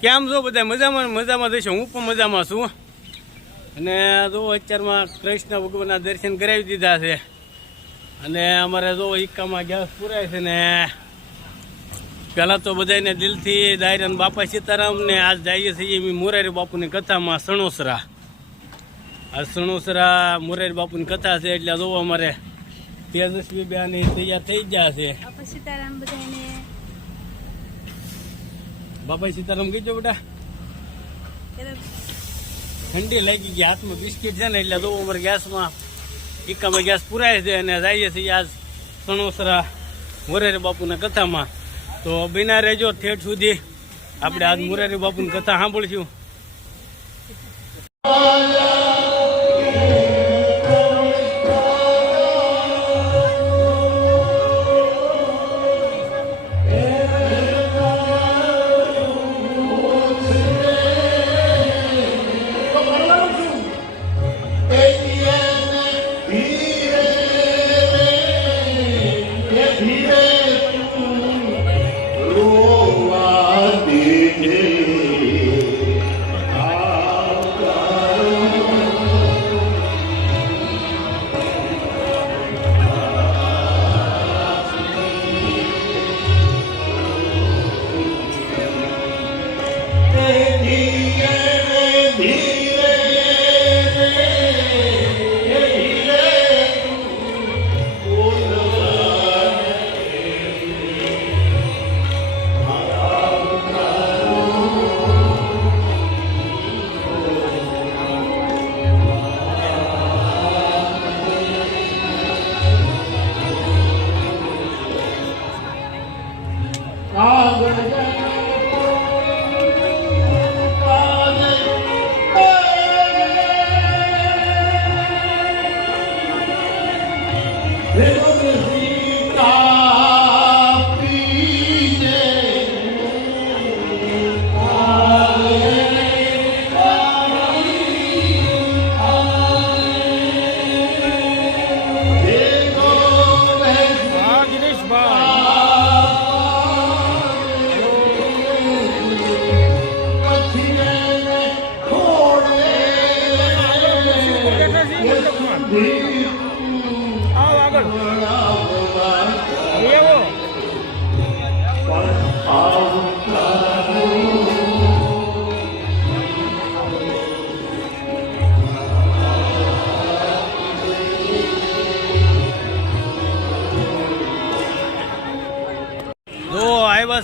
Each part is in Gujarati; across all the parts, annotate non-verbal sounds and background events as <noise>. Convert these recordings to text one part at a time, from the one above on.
કેમ છો બધા? મજામાં મજામાં થશે હું પણ મજામાં છું. અને જો અત્યારમાં કૃષ્ણ ભગવાનના દર્શન કરાવી દીધા છે. અને અમારે જો ઇક્કામાં ગેસ પુરાય છે ને, પહેલાં તો બધાને દિલથી દાયરાન બાપા સીતારામ ને આજ જઈએ છીએ એમ મોરારી બાપુની કથામાં સણોસરા આ સણોસરા મોરારી બાપુની કથા છે એટલે જો અમારે તેજસ્વી બેન તૈયાર થઈ ગયા છે. આપણે સીતારામ કીધો બેટા ઠંડી લાગી ગઈ હાથમાં બિસ્કિટ છે ને એટલે તો અમારે ગેસમાં એકામાં ગેસ પુરાય છે અને જઈએ છીએ આજ સણોસરા મોરારી બાપુના કથામાં. તો બિના રહેજો ઠેઠ સુધી આપણે આજ મોરારી બાપુની કથા સાંભળશું. Yeah. જો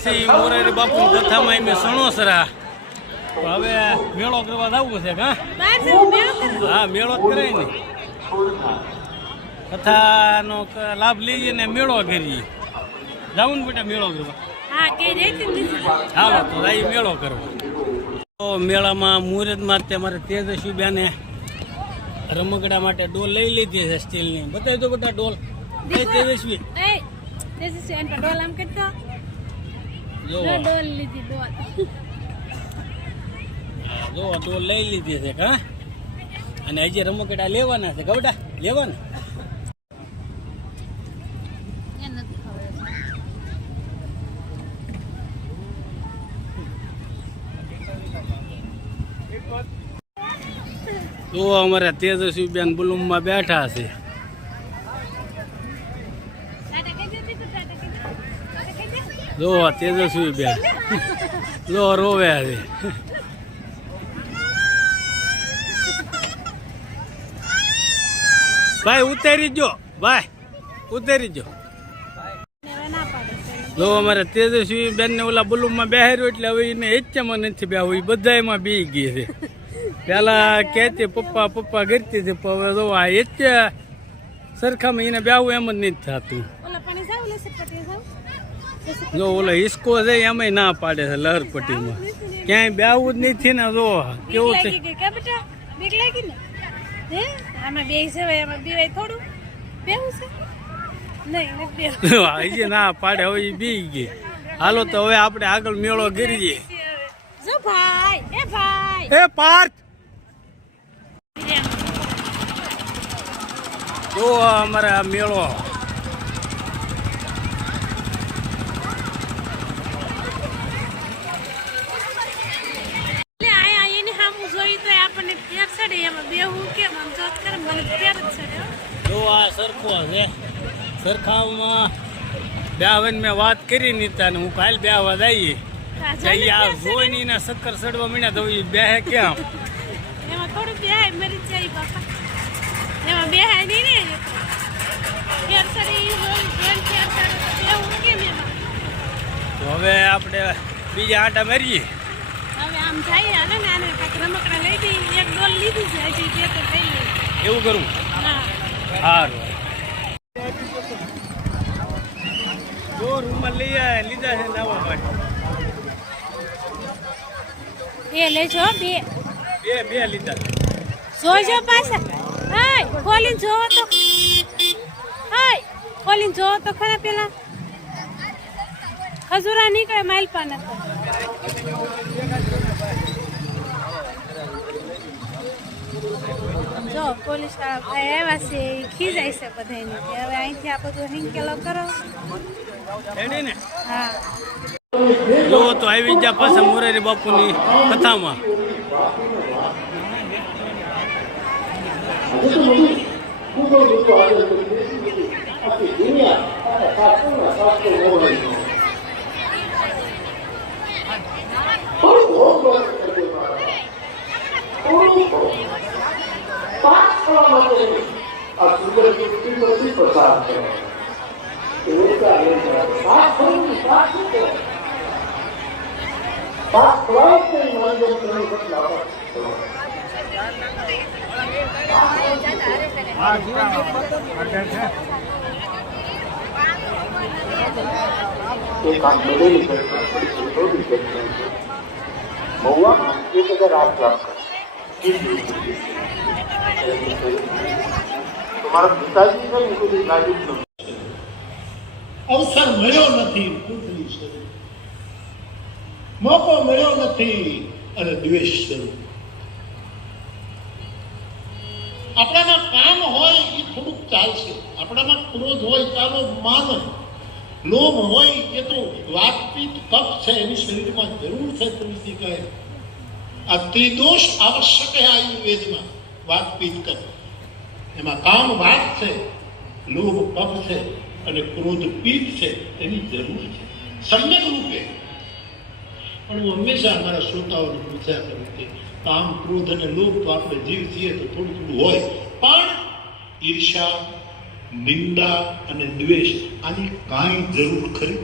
આવ્યા છે ઈ મોરારી બાપુ કથામાં એમ સણોસરા હવે મેળો કરવા આવવું છે હા? મેળો કરો હા મેળો જ કરાય ને. કથાનો લાભ લઈએ ને મેળો કરીએ. જાવું ને બેટા મેળો કરવા. હાલો તો રાઈ મેળો કરવા તો મેળામાં મુહૂર્તમાં તે મારે તેજસ્વી બેને રમકડા માટે ડોલ લઈ લીધી છે સ્ટીલની બતાવી દો બધા ડોલ. તેજસ્વી. તેજસ્વી ડોલ આમ કરતો. ડોલ લીધી ડોલ. જો ડોલ લઈ લીધી છે હા? અને હજી રમકડા લેવાના છે ગવડા લેવાના? જો અમારા તેજસ્વી બેન બલુમમાં બેઠા છે ટાટા કહી દે દીકુ ટાટા કહી દે ટાટા કહી દે જો તેજસ્વી બેન? જો રોવે છે ભાઈ, ઉતારી જો, ભાઈ, ઉતારી જો. છે જો અમારે તેજસ્વી બેન ને ઓલા બલુમમાં બેહાર્યું એટલે હવે એને એચમાં નથી બેહવું એ બધા એમાં બી ગઈ છે. પેલા કહેતી, પપ્પા પપ્પા હતી પણ હવે જો આ હેચ્ચા સરખામાં એને બેહવું એમ જ નથી થતું. જો ઓલો હિસ્કો છે એમાંય ના પાડે છે લહરપટ્ટીમાં. ક્યાંય બેવું જ નથી ને જો કેવું છે? બીક લાગી ને? હે? આમાં બે જવાય આમાં બીવાય થોડું. બેવું છે? નહીં નથી બેવું. <laughs> હજી ના પાડે હવે બી ગઈ. હાલો તો હવે આપણે આગળ મેળો કરીએ જો ભાઈ એ ભાઈ. એ પાર્થ! જો અમારે આ મેળો. જો આ સરખો સરખામાં બેહવન મેં વાત કરી ની હું કાલ બેહવા જઈએ. જઈએ જાય બાપા. એમાં નહીં ને ફેર સરી ફેર ફેર બેહું હવે આપણે બીજા આટા મારીએ. લીધી છે હજી બે તો થઈ ગઈ એવું કરું? હા. સારું જો રૂમાલ લઈ આયા, લીધા છે નવા માટે બે લેજો બે. બે બે લીધા જોજો પાછા. હાય ખોલીને જોવો તો. હાય ખોલીને જોવો તો ખરા પેલા. ખજૂરા નીકળે માલપા નતો જો પોલીસવાળા ભાઈ આવ્યા છે ઈ ખીજાય છે બધાને કે હવે અહીંથી આ બધું હિંકેલો કરો. ને હા. જો તો આવી ગયા પાછા મોરારી બાપુની કથામાં. આ સુંદર નથી પસાર કરો એવું કાર્ય કરે સાત ફરીથી સાત શું કરે સાત ફળાય મનોરંજન કરવું કેટલા એક આમ બદલી મહુવામાં એક હજાર આઠ લાખ અવસર મળ્યો નથી કુંડલી શરૂ મોકો મળ્યો નથી અને દ્વેષ શરૂ. આપણામાં કામ હોય એ થોડુંક ચાલશે. આપણામાં ક્રોધ હોય ચાલો માન લોભ હોય એ તો વાતપીત કપ છે, એની શરીરમાં જરૂર છે તુલસી કહે આ ત્રિદોષ આવશ્યક છે આયુર્વેદમાં, વાતપીત કપ એમાં કામ વાત છે, લોભ કપ છે અને ક્રોધ પીઠ છે, એની જરૂર છે. સમ્યક રૂપે પણ હું હંમેશા અમારા શ્રોતાઓને પૂછ્યા કરું કે કામ, ક્રોધ અને લોભ તો આપણે જીવ છીએ તો થોડું થોડું હોય. પણ ઈર્ષા નિંદા અને દ્વેષ આની કાંઈ જરૂર ખરી?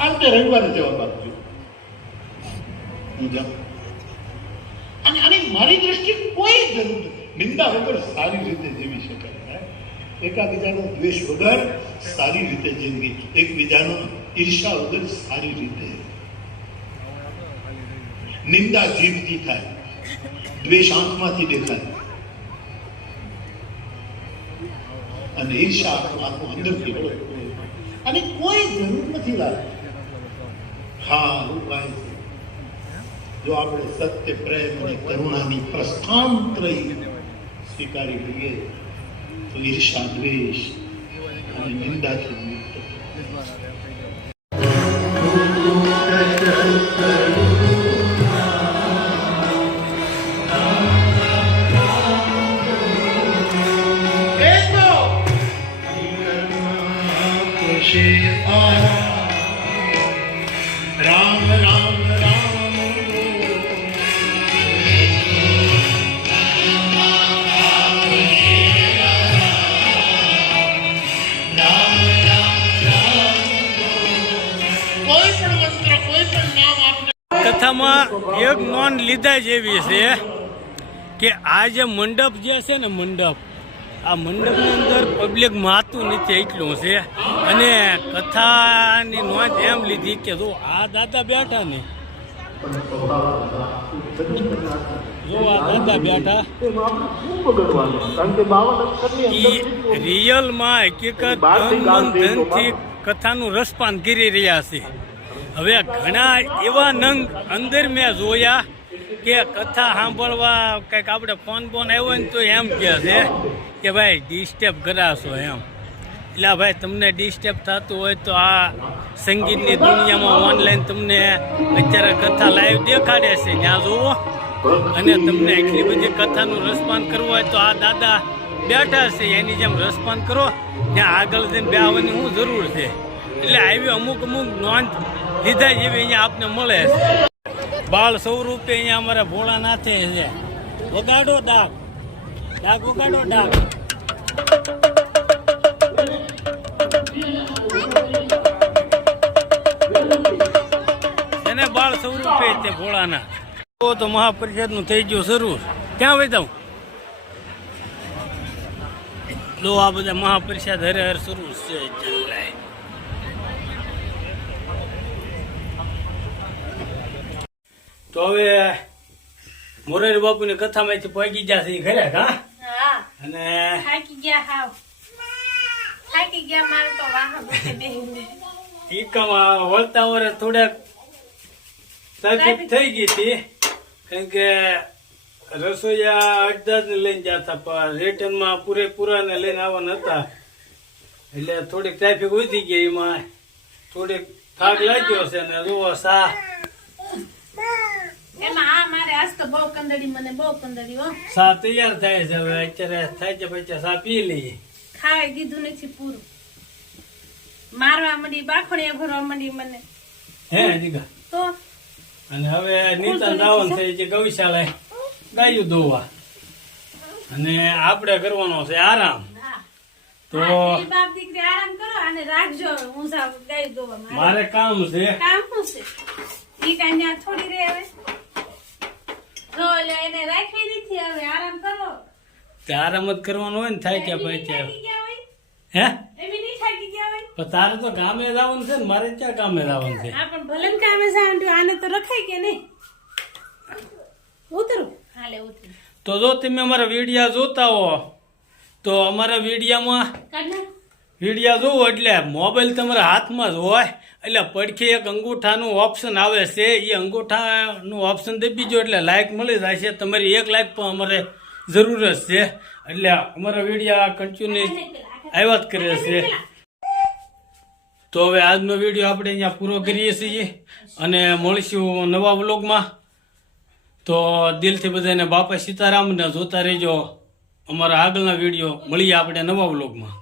આ રીતે રવિવારે જવાબ આપજો. હું જાઉં. અને આની મારી દ્રષ્ટિએ કોઈ જરૂર નથી. નિંદા વગર સારી રીતે જીવી શકાય. એકબીજાનો દ્વેષ વગર સારી રીતે જીવવી. એકબીજાનો ઈર્ષા વગર સારી રીતે. નિંદા જીભથી થાય. દ્વેષ આંખમાંથી દેખાય. અને ઈર્ષા આંખમાં અંદરથી હોય અને કોઈ જરૂર નથી લાગે હા કાંઈ જો આપણે સત્ય, પ્રેમ અને કરુણાની પ્રસ્થાંતરય સ્વીકારી લઈએ, તો ઈર્ષા, દ્વેષ અને નિંદાથી આપને એક નોંધ લીધા જેવી છે કે આ જે મંડપ જે છે ને મંડપ આ મંડપની અંદર પબ્લિક માતું નથી એટલું છે. અને કથાની નોંધ એમ લીધી કે જો આ દાદા બેઠા ને જો આ દાદા બેઠા રિયલમાં હકીકત ધન ધનથી કથાનું રસપાન કરી રહ્યા છે. હવે ઘણા એવા નંગ અંદર મેં જોયા કે કથા સાંભળવા કંઈક આપણે ફોન ફોન આવ્યો ને તો એમ કહે છે કે ભાઈ ડિસ્ટર્બ કરાશો એમ. એટલે ભાઈ તમને ડિસ્ટર્બ થતું હોય તો આ સંગીતની દુનિયામાં ઓનલાઈન તમને અત્યારે કથા લાઈવ દેખાડે છે. ત્યાં જુઓ. અને તમને એટલી બધી કથાનું રસપાન કરવું હોય તો આ દાદા બેઠા છે, એની જેમ રસપાન કરો. ત્યાં આગળ જઈને બેહવાની હું જરૂર છે. એટલે આવી અમુક અમુક નોંધ લીધા જેવી અહીંયા આપને મળે છે. બાળ સ્વરૂપે અહીંયા અમારા ભોળાનાથે છે. વગાડો ડાક ડાક વગાડો ડાક એને બાળ સ્વરૂપે તે ભોળાના તો તો નું થઈ ગયું શરૂ. ક્યાં જાઉં? લો, આ બધા મહાપરિષદ હરે હર શરૂ છે. તો હવે મોરારી બાપુની કથામાંથી પહોંચી ગયા છે ઘરે હા. અને થાકી ગયા હાવ. થાકી ગયા મારે તો વાહન વચ્ચે વળતા વરે થોડાક ટ્રાફિક થઈ ગઈ હતી. કારણ કે રસોઈયા અડધા જ લઈને જતા પણ રિટર્નમાં પૂરેપૂરા ને લઈને આવવાના હતા. એટલે થોડીક ટ્રાફિક વધી ગઈ એમાં. થોડીક થાક લાગ્યો છે ને જુઓ સા આજ તો બહુ કંદડી મને બહુ કંદડી હો. સા તૈયાર થાય છે હવે અત્યારે થાય છે પછી સા પી લઈએ. ખાવાય દીધું નથી પૂરું. મારવા માંડી બાખણીયા ભરવા માંડી મને. હે દીકા તો? અને હવે થઈ છે ગાયું દોવા અને આપણે કરવાનો છે આરામ. તો બાપ દીકરી આરામ કરો અને રાખજો હું ગાય દોવા મારે. કામ છે. કામ શું છે? ઈ કાંઈ થોડી રહે હવે જો એટલે એને રાખવી નથી હવે આરામ કરો. તે આરામ જ કરવાનો હોય ને થાય કે ભાઈ હે? તારે તો ગામે જવાનું છે ને મારે ક્યાં ગામે જવાનું છે? ભલે ગામે જાણ આને તો રખાય કે નહીં? ઉતરું. હાલે ઉતરું. તો જો તમે અમારા વિડીયા જોતા હો તો અમારા વિડીયામાં. વિડીયા જોવો એટલે મોબાઈલ તમારા હાથમાં જ હોય. એટલે પડખે એક અંગૂઠાનું ઓપ્શન આવે છે. એ અંગૂઠાનું ઓપ્શન દબી એટલે લાઇક મળી જાય છે. તમારી એક લાઈક પણ અમારે જરૂર જ છે. એટલે અમારા વિડીયા કન્ટિન્યુ આવ્યા જ કરે છે. તો હવે આજનો વીડિયો આપણે અહીંયા પૂરો કરીએ છીએ અને મળીશું નવા વ્લોગમાં. તો દિલથી બધાને બાપા સીતારામને જોતા રહેજો. અમારા આગળના વીડિયો મળીએ આપણે નવા વ્લોગમાં.